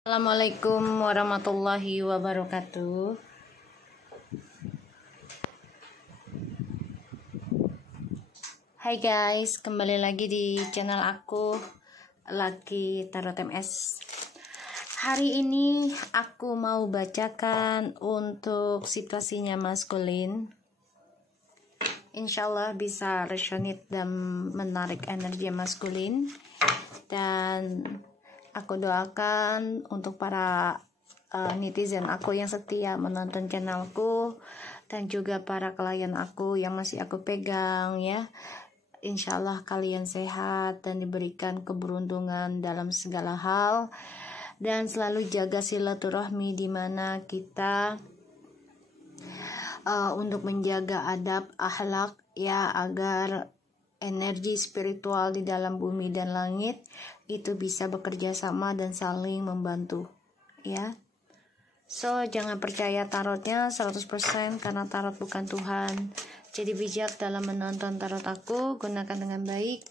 Assalamualaikum warahmatullahi wabarakatuh. Hai guys, kembali lagi di channel aku Lucky Tarot MS. Hari ini aku mau bacakan untuk situasinya maskulin. Insyaallah bisa resonate dan menarik energi maskulin. Dan aku doakan untuk para netizen aku yang setia menonton channelku, dan juga para klien aku yang masih aku pegang ya. Insyaallah kalian sehat dan diberikan keberuntungan dalam segala hal, dan selalu jaga silaturahmi di mana kita untuk menjaga adab akhlak ya, agar energi spiritual di dalam bumi dan langit itu bisa bekerja sama dan saling membantu ya. So jangan percaya tarotnya 100% karena tarot bukan Tuhan. Jadi bijak dalam menonton tarot aku, gunakan dengan baik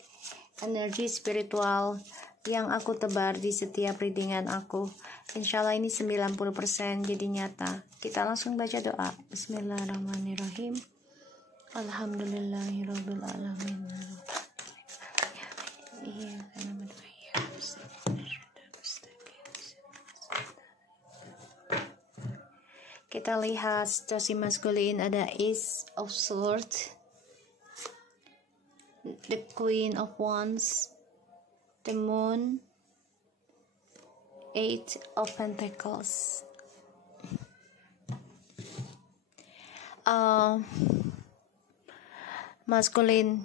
energi spiritual yang aku tebar di setiap readingan aku. Insyaallah ini 90% jadi nyata. Kita langsung baca doa. Bismillahirrahmanirrahim. Alhamdulillahirabbil alamin. Kita lihat situasi maskulin, ada Ace of Swords, the Queen of Wands, the Moon, Eight of Pentacles. Maskulin,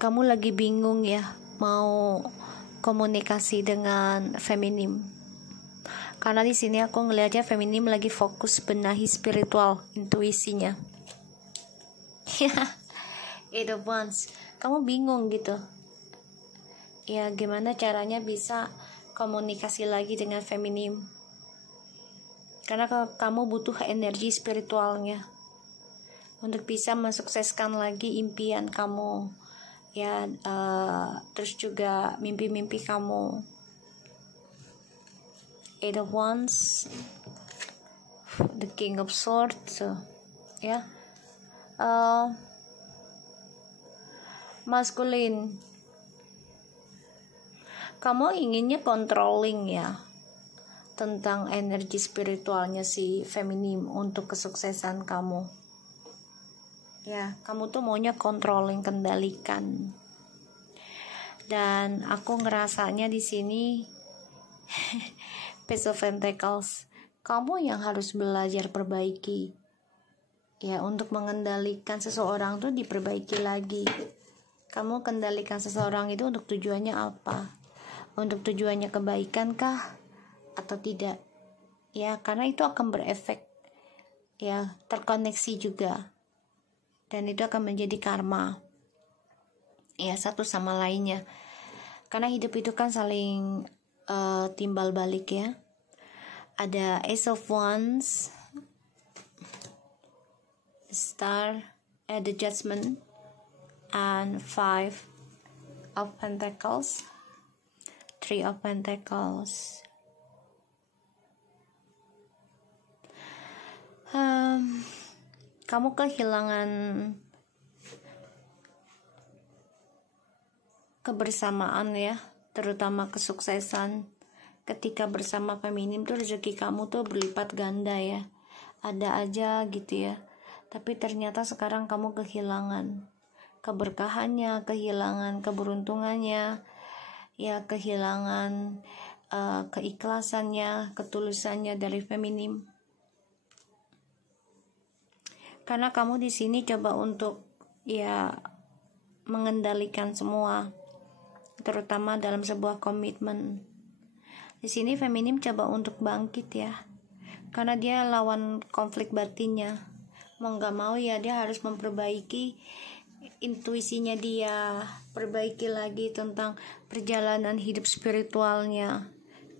kamu lagi bingung ya mau komunikasi dengan feminim. Karena di sini aku ngelihatnya feminim lagi fokus benahi spiritual intuisinya. Eight of Wands, kamu bingung gitu. Ya gimana caranya bisa komunikasi lagi dengan feminim? Karena kamu butuh energi spiritualnya untuk bisa mensukseskan lagi impian kamu ya, terus juga mimpi-mimpi kamu. Eight of Wands, the King of Swords, ya. Maskulin, kamu inginnya controlling ya tentang energi spiritualnya si feminim untuk kesuksesan kamu. Ya, kamu tuh maunya controlling, kendalikan. Dan aku ngerasanya di sini Page of Pentacles, kamu yang harus belajar perbaiki. Ya, untuk mengendalikan seseorang tuh diperbaiki lagi. Kamu kendalikan seseorang itu untuk tujuannya apa? Untuk tujuannya kebaikan kah atau tidak? Ya, karena itu akan berefek ya, terkoneksi juga. Dan itu akan menjadi karma ya, satu sama lainnya. Karena hidup itu kan saling timbal balik ya. Ada Ace of Wands, Star, the Judgment, and Five of Pentacles, Three of Pentacles. Kamu kehilangan kebersamaan ya, terutama kesuksesan. Ketika bersama feminim tuh rezeki kamu tuh berlipat ganda ya, ada aja gitu ya. Tapi ternyata sekarang kamu kehilangan keberkahannya, kehilangan keberuntungannya ya, kehilangan keikhlasannya, ketulusannya dari feminim. Karena kamu di sini coba untuk ya mengendalikan semua, terutama dalam sebuah komitmen. Di sini feminim coba untuk bangkit ya, karena dia lawan konflik batinnya. Mau nggak mau ya dia harus memperbaiki intuisinya, dia perbaiki lagi tentang perjalanan hidup spiritualnya.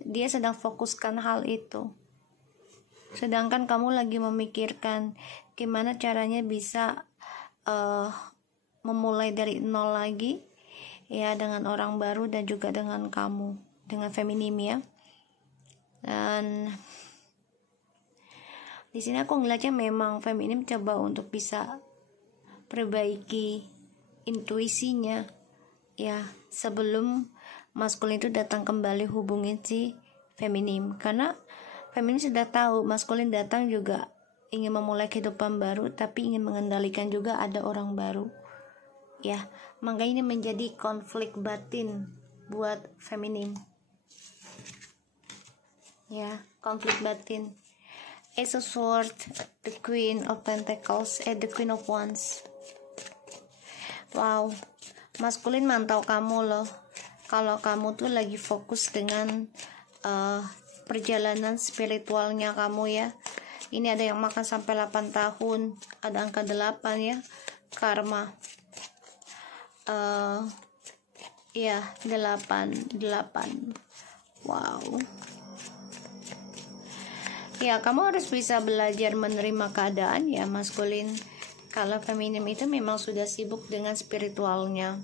Dia sedang fokuskan hal itu. Sedangkan kamu lagi memikirkan gimana caranya bisa memulai dari nol lagi ya, dengan orang baru dan juga dengan kamu, dengan feminim ya. Dan di sini aku ngeliatnya memang feminim coba untuk bisa perbaiki intuisinya ya sebelum maskulin itu datang kembali hubungin si feminim, karena feminim sudah tahu maskulin datang juga ingin memulai kehidupan baru tapi ingin mengendalikan juga ada orang baru ya. Maka ini menjadi konflik batin buat feminim ya, konflik batin. Ace of Swords, the Queen of Pentacles, the Queen of Wands. Wow, maskulin mantau kamu loh. Kalau kamu tuh lagi fokus dengan perjalanan spiritualnya kamu ya. Ini ada yang makan sampai 8 tahun, ada angka 8 ya, karma. Ya 8. Wow. Ya, kamu harus bisa belajar menerima keadaan ya maskulin. Kalau feminim itu memang sudah sibuk dengan spiritualnya.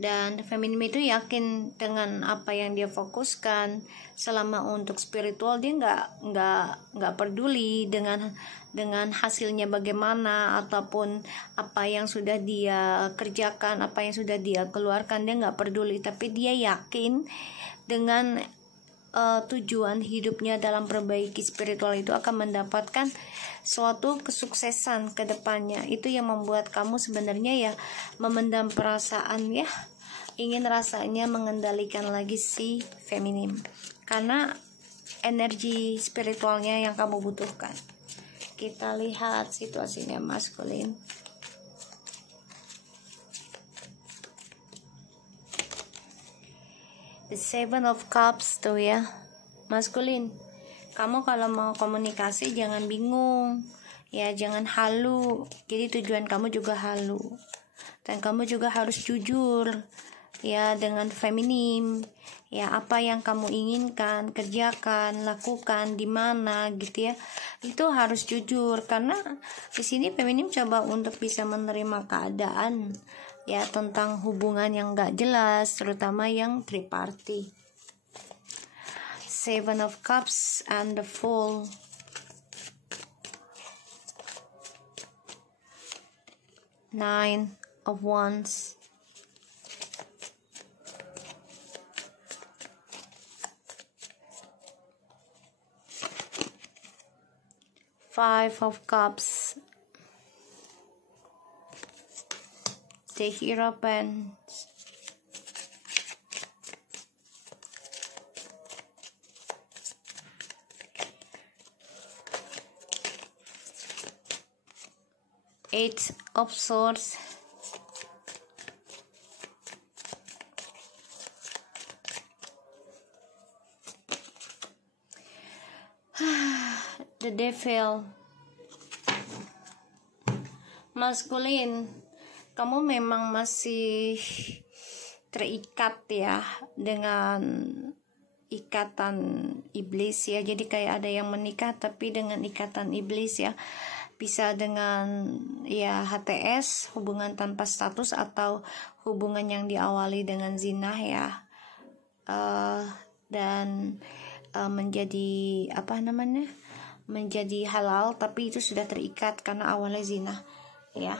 Dan feminim itu yakin dengan apa yang dia fokuskan. Selama untuk spiritual dia nggak peduli dengan hasilnya bagaimana ataupun apa yang sudah dia kerjakan, apa yang sudah dia keluarkan, dia nggak peduli. Tapi dia yakin dengan tujuan hidupnya dalam perbaiki spiritual itu akan mendapatkan suatu kesuksesan ke depannya. Itu yang membuat kamu sebenarnya ya memendam perasaan ya, ingin rasanya mengendalikan lagi si feminim karena energi spiritualnya yang kamu butuhkan. Kita lihat situasinya maskulin. The Seven of Cups tuh ya maskulin. Kamu kalau mau komunikasi jangan bingung ya, jangan halu. Jadi tujuan kamu juga halu. Dan kamu juga harus jujur ya dengan feminim. Ya apa yang kamu inginkan, kerjakan, lakukan di mana gitu ya. Itu harus jujur karena di sini feminim coba untuk bisa menerima keadaan ya tentang hubungan yang gak jelas, terutama yang triparty. Seven of Cups and the Fool. Nine of Wands. Five of Cups. The Hero of Wands. Eight of Swords. The Devil. Maskulin, kamu memang masih terikat ya dengan ikatan iblis ya. Jadi kayak ada yang menikah tapi dengan ikatan iblis ya. Bisa dengan ya HTS, hubungan tanpa status, atau hubungan yang diawali dengan zina ya. Dan menjadi menjadi halal tapi itu sudah terikat karena awalnya zina ya.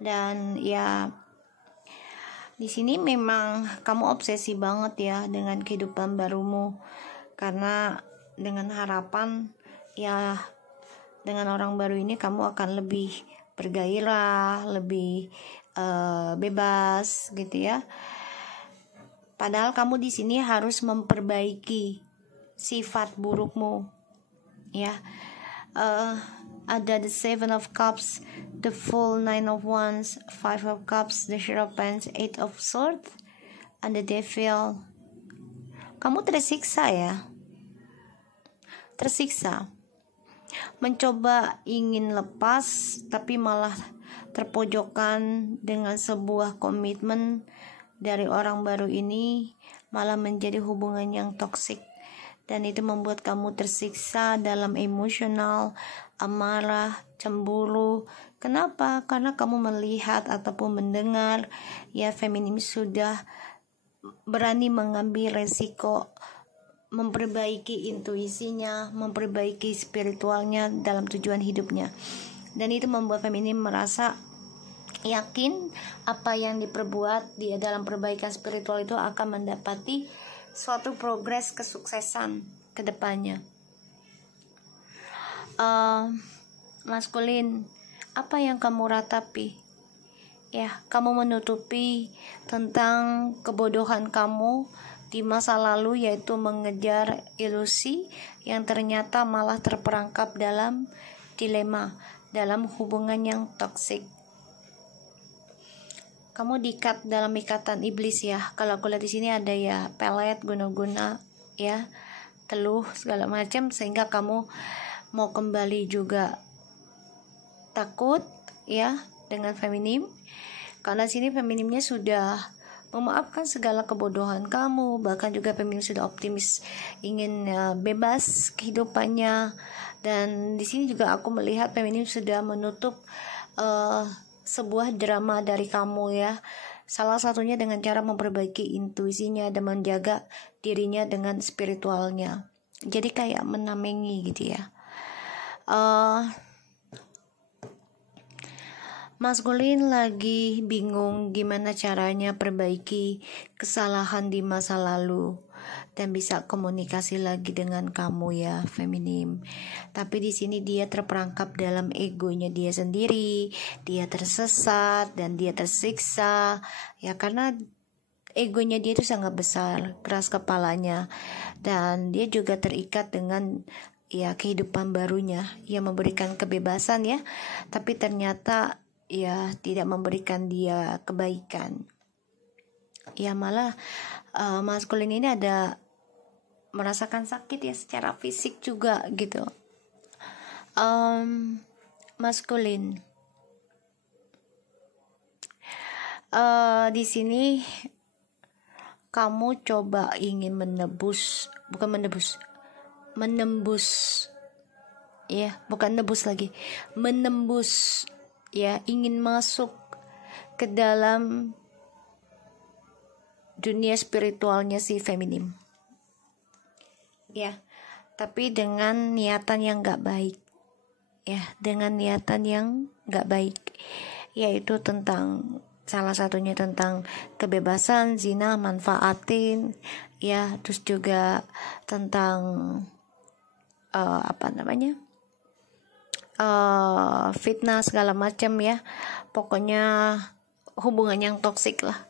Dan ya di sini memang kamu obsesi banget ya dengan kehidupan barumu karena dengan harapan ya dengan orang baru ini kamu akan lebih bergairah, lebih bebas gitu ya. Padahal kamu di sini harus memperbaiki sifat burukmu ya. Ada the Seven of Cups, the Fool, Nine of Wands, Five of Cups, the Hero of Wands, Eight of Swords, and the Devil. Kamu tersiksa ya, tersiksa, mencoba ingin lepas tapi malah terpojokkan dengan sebuah komitmen dari orang baru ini, malah menjadi hubungan yang toksik. Dan itu membuat kamu tersiksa dalam emosional, amarah, cemburu. Kenapa? Karena kamu melihat ataupun mendengar ya feminim sudah berani mengambil resiko memperbaiki intuisinya, memperbaiki spiritualnya dalam tujuan hidupnya. Dan itu membuat feminim merasa yakin apa yang diperbuat dia dalam perbaikan spiritual itu akan mendapati suatu progres kesuksesan ke depannya. Maskulin, apa yang kamu ratapi? Ya, kamu menutupi tentang kebodohan kamu di masa lalu, yaitu mengejar ilusi yang ternyata malah terperangkap dalam dilema, dalam hubungan yang toksik. Kamu diikat dalam ikatan iblis ya. Kalau aku lihat di sini ada ya pelet, guna-guna, ya, teluh segala macam, sehingga kamu mau kembali juga takut ya dengan feminim. Karena sini feminimnya sudah memaafkan segala kebodohan kamu, bahkan juga feminim sudah optimis ingin bebas kehidupannya. Dan di sini juga aku melihat feminim sudah menutup sebuah drama dari kamu ya. Salah satunya dengan cara memperbaiki intuisinya dan menjaga dirinya dengan spiritualnya. Jadi kayak menamengi gitu ya. Maskulin lagi bingung gimana caranya perbaiki kesalahan di masa lalu dan bisa komunikasi lagi dengan kamu ya feminim. Tapi di sini dia terperangkap dalam egonya dia sendiri, dia tersesat dan dia tersiksa ya, karena egonya dia itu sangat besar, keras kepalanya, dan dia juga terikat dengan ya kehidupan barunya yang memberikan kebebasan ya, tapi ternyata ya tidak memberikan dia kebaikan. Ya malah maskulin ini ada merasakan sakit ya secara fisik juga gitu. Maskulin di sini kamu coba ingin menembus ya, bukan nebus lagi, menembus ya, ingin masuk ke dalam dunia spiritualnya si feminim ya, tapi dengan niatan yang gak baik ya, dengan niatan yang gak baik, yaitu tentang salah satunya tentang kebebasan, zina, manfaatin ya, terus juga tentang fitnah segala macam ya, pokoknya hubungan yang toksik lah.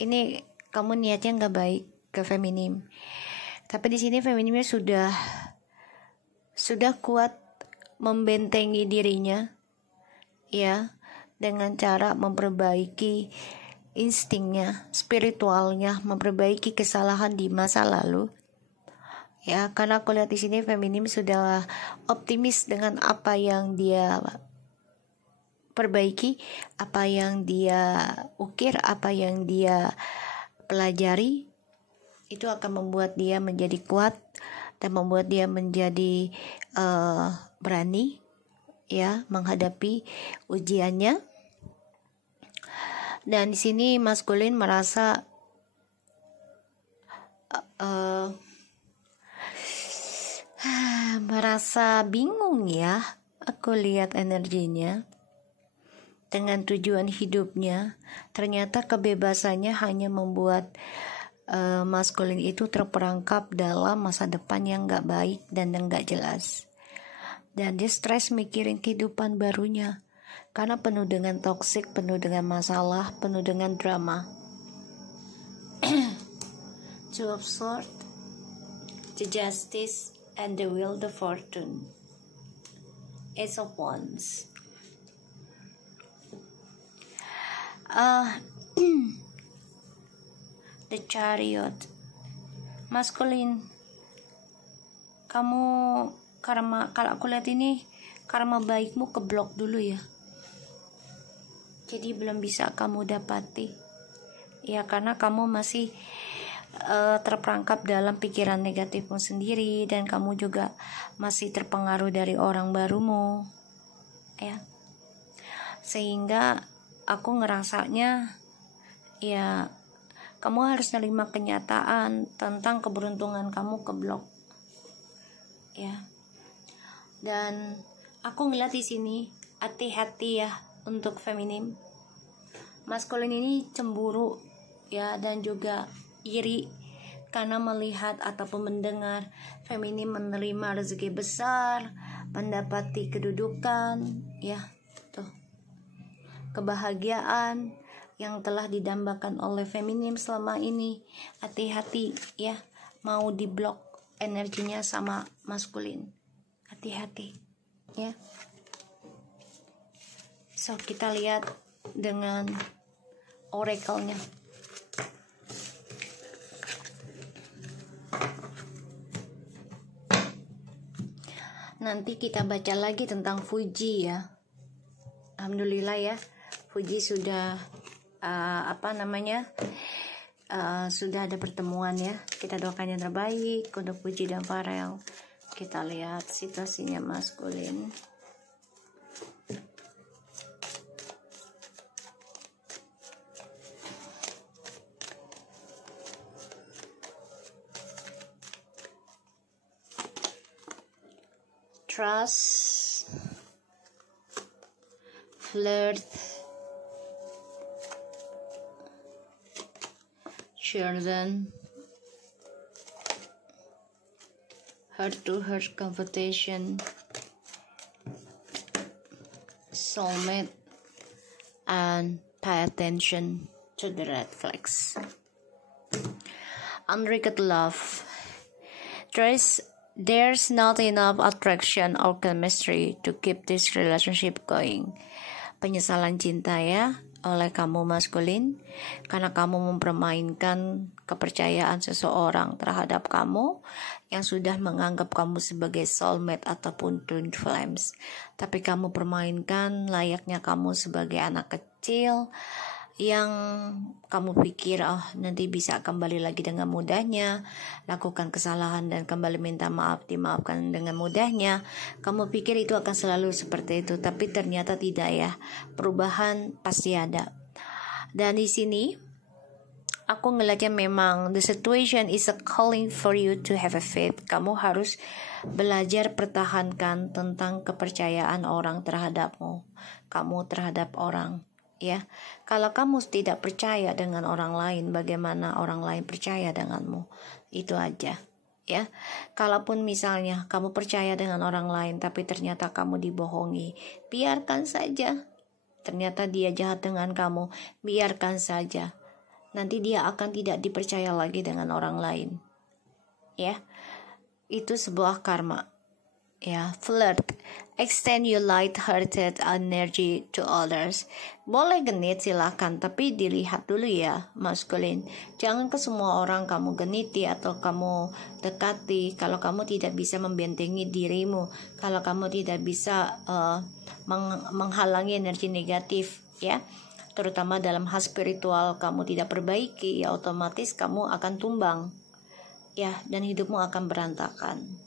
Ini kamu niatnya nggak baik ke feminim, tapi di sini feminimnya sudah kuat membentengi dirinya ya, dengan cara memperbaiki instingnya, spiritualnya, memperbaiki kesalahan di masa lalu ya. Karena aku lihat di sini feminim sudah optimis dengan apa yang dia perbaiki, apa yang dia ukir, apa yang dia pelajari, itu akan membuat dia menjadi kuat dan membuat dia menjadi berani ya menghadapi ujiannya. Dan di sini maskulin merasa bingung ya. Aku lihat energinya dengan tujuan hidupnya. Ternyata kebebasannya hanya membuat maskulin itu terperangkap dalam masa depan yang gak baik dan yang gak jelas. Dan dia stres mikirin kehidupan barunya, karena penuh dengan toksik, penuh dengan masalah, penuh dengan drama. Two of Swords, the Justice, and the Wheel of Fortune, Ace of Wands. The Chariot. Maskulin, kamu karma, kalau aku lihat ini karma baikmu keblok dulu ya, jadi belum bisa kamu dapati ya, karena kamu masih terperangkap dalam pikiran negatifmu sendiri, dan kamu juga masih terpengaruh dari orang barumu ya, sehingga aku ngerasanya ya Kamu harus menerima kenyataan tentang keberuntungan kamu keblok. Ya. Dan aku ngeliat di sini hati-hati ya untuk feminim. Maskulin ini cemburu ya, dan juga iri karena melihat ataupun mendengar feminim menerima rezeki besar, mendapati kedudukan ya, tuh, kebahagiaan yang telah didambakan oleh feminim selama ini. Hati-hati ya, mau diblok energinya sama maskulin. Hati-hati ya. So kita lihat dengan oracle-nya. Nanti kita baca lagi tentang Fuji ya. Alhamdulillah ya, Fuji sudah sudah ada pertemuan ya. Kita doakan yang terbaik untuk Fuji dan Farel. Kita lihat situasinya maskulin. Trust, flirt, children, heart-to-heart conversation, soulmate, and pay attention to the red flags. Unrequited love. There's not enough attraction or chemistry to keep this relationship going. Penyesalan cinta ya oleh kamu maskulin, karena kamu mempermainkan kepercayaan seseorang terhadap kamu yang sudah menganggap kamu sebagai soulmate ataupun twin flames. Tapi kamu permainkan layaknya kamu sebagai anak kecil yang kamu pikir nanti bisa kembali lagi dengan mudahnya, lakukan kesalahan dan kembali minta maaf, dimaafkan dengan mudahnya. Kamu pikir itu akan selalu seperti itu, tapi ternyata tidak ya. Perubahan pasti ada. Dan di sini aku ngeliatnya memang the situation is a calling for you to have a faith. Kamu harus belajar pertahankan tentang kepercayaan orang terhadapmu, kamu terhadap orang. Ya, kalau kamu tidak percaya dengan orang lain, bagaimana orang lain percaya denganmu? Itu aja. Ya, kalaupun misalnya kamu percaya dengan orang lain, tapi ternyata kamu dibohongi, biarkan saja. Ternyata dia jahat dengan kamu, biarkan saja. Nanti dia akan tidak dipercaya lagi dengan orang lain. Ya, itu sebuah karma. Ya, flirt. Extend your light-hearted energy to others. Boleh genit silahkan, tapi dilihat dulu ya, maskulin. Jangan ke semua orang kamu geniti atau kamu dekati kalau kamu tidak bisa membentengi dirimu, kalau kamu tidak bisa menghalangi energi negatif ya. Terutama dalam hal spiritual kamu tidak perbaiki, ya otomatis kamu akan tumbang. Ya, dan hidupmu akan berantakan.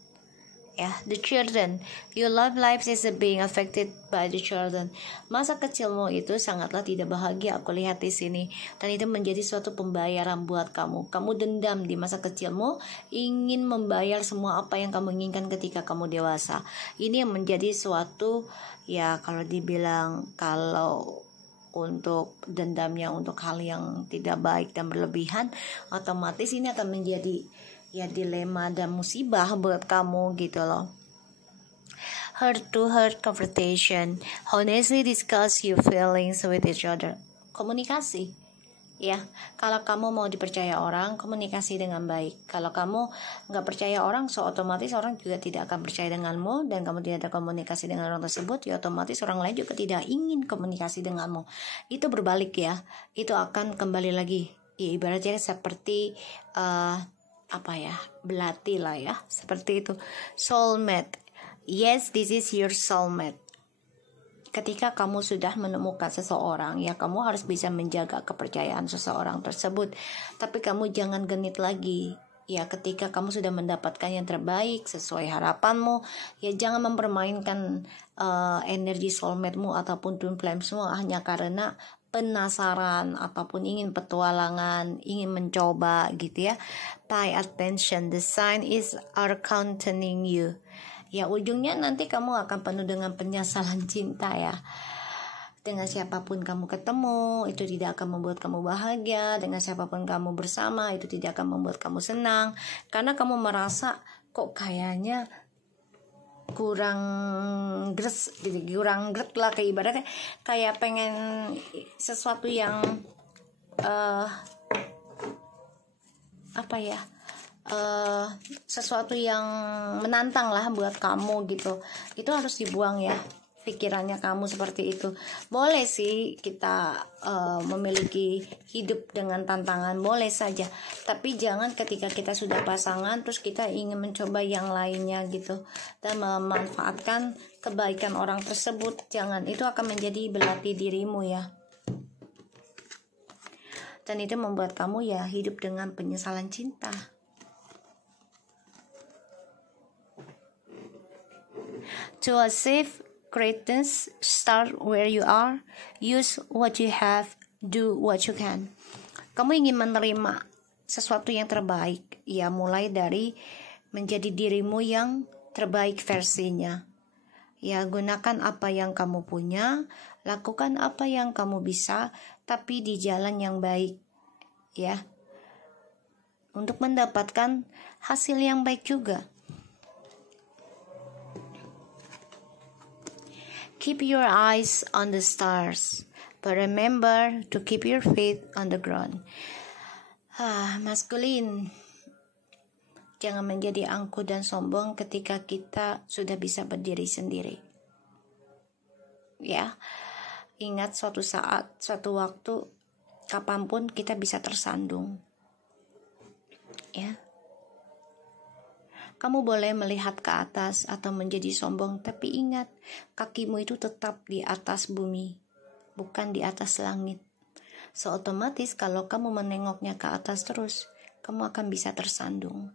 Ya, the children, your love life is being affected by the children. Masa kecilmu itu sangatlah tidak bahagia, aku lihat di sini, dan itu menjadi suatu pembayaran buat kamu. Kamu dendam di masa kecilmu, ingin membayar semua apa yang kamu inginkan ketika kamu dewasa. Ini yang menjadi suatu, ya kalau dibilang, kalau untuk dendamnya untuk hal yang tidak baik dan berlebihan, otomatis ini akan menjadi ya dilema dan musibah buat kamu gitu loh. Heart to heart conversation, honestly discuss your feelings with each other. Komunikasi ya, kalau kamu mau dipercaya orang, komunikasi dengan baik. Kalau kamu nggak percaya orang, so otomatis orang juga tidak akan percaya denganmu, dan kamu tidak ada komunikasi dengan orang tersebut, ya otomatis orang lain juga tidak ingin komunikasi denganmu. Itu berbalik ya, itu akan kembali lagi ya, ibaratnya seperti belati lah ya, seperti itu. Soulmate, yes, this is your soulmate. Ketika kamu sudah menemukan seseorang, ya kamu harus bisa menjaga kepercayaan seseorang tersebut, tapi kamu jangan genit lagi. Ya, ketika kamu sudah mendapatkan yang terbaik sesuai harapanmu, ya jangan mempermainkan energi soulmate-mu ataupun twin flames-mu hanya karena penasaran ataupun ingin petualangan, ingin mencoba gitu ya. Pay attention, the sign is are containing you. Ya, ujungnya nanti kamu akan penuh dengan penyesalan cinta ya. Dengan siapapun kamu ketemu, itu tidak akan membuat kamu bahagia. Dengan siapapun kamu bersama, itu tidak akan membuat kamu senang. Karena kamu merasa kok kayaknya kurang gret lah, kayak ibaratnya kayak pengen sesuatu yang sesuatu yang menantang lah buat kamu gitu. Itu harus dibuang ya pikirannya kamu seperti itu. Boleh sih kita memiliki hidup dengan tantangan, boleh saja, tapi jangan ketika kita sudah pasangan terus kita ingin mencoba yang lainnya gitu dan memanfaatkan kebaikan orang tersebut. Jangan, itu akan menjadi belati dirimu ya, dan itu membuat kamu ya hidup dengan penyesalan cinta. To achieve greatness, start where you are, use what you have, do what you can. Kamu ingin menerima sesuatu yang terbaik, ya mulai dari menjadi dirimu yang terbaik versinya. Ya, gunakan apa yang kamu punya, lakukan apa yang kamu bisa, tapi di jalan yang baik, ya, untuk mendapatkan hasil yang baik juga. Keep your eyes on the stars, but remember to keep your feet on the ground. Maskulin, jangan menjadi angkuh dan sombong ketika kita sudah bisa berdiri sendiri. Ya, ingat suatu saat, suatu waktu, kapanpun kita bisa tersandung. Ya. Kamu boleh melihat ke atas atau menjadi sombong, tapi ingat, kakimu itu tetap di atas bumi, bukan di atas langit. So, otomatis kalau kamu menengoknya ke atas terus, kamu akan bisa tersandung.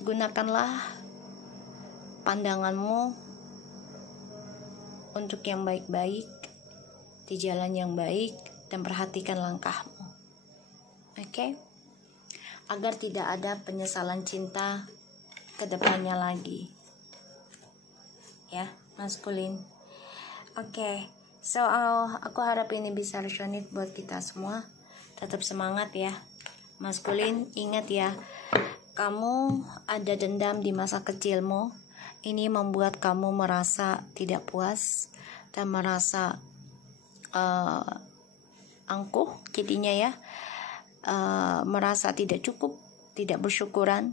Gunakanlah pandanganmu untuk yang baik-baik, di jalan yang baik, dan perhatikan langkahmu. Oke? Agar tidak ada penyesalan cinta ke depannya lagi. Ya, maskulin. Oke. So, aku harap ini bisa resonate buat kita semua. Tetap semangat ya. Maskulin, ingat ya, kamu ada dendam di masa kecilmu. Ini membuat kamu merasa tidak puas dan merasa angkuh jadinya ya. Merasa tidak cukup, tidak bersyukuran.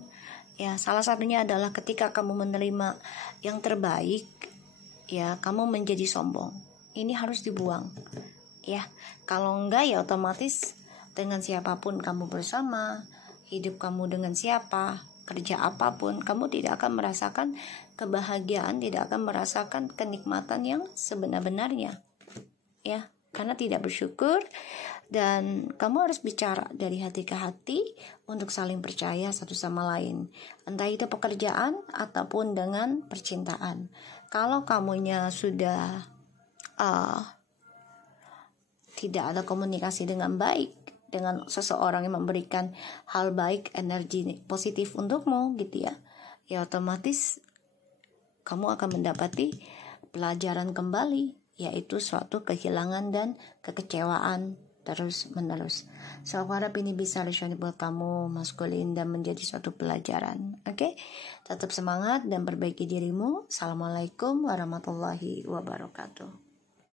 Ya, salah satunya adalah ketika kamu menerima yang terbaik, ya kamu menjadi sombong. Ini harus dibuang. Ya, kalau enggak ya otomatis dengan siapapun kamu bersama, hidup kamu dengan siapa, kerja apapun, kamu tidak akan merasakan kebahagiaan, tidak akan merasakan kenikmatan yang sebenar-benarnya. Ya, karena tidak bersyukur. Dan kamu harus bicara dari hati ke hati untuk saling percaya satu sama lain, entah itu pekerjaan ataupun dengan percintaan. Kalau kamunya sudah tidak ada komunikasi dengan baik dengan seseorang yang memberikan hal baik, energi positif untukmu gitu ya, ya otomatis kamu akan mendapati pelajaran kembali, yaitu suatu kehilangan dan kekecewaan terus menerus. So, aku harap ini bisa resonate buat kamu maskulin dan menjadi suatu pelajaran. Oke? Tetap semangat dan perbaiki dirimu. Assalamualaikum warahmatullahi wabarakatuh.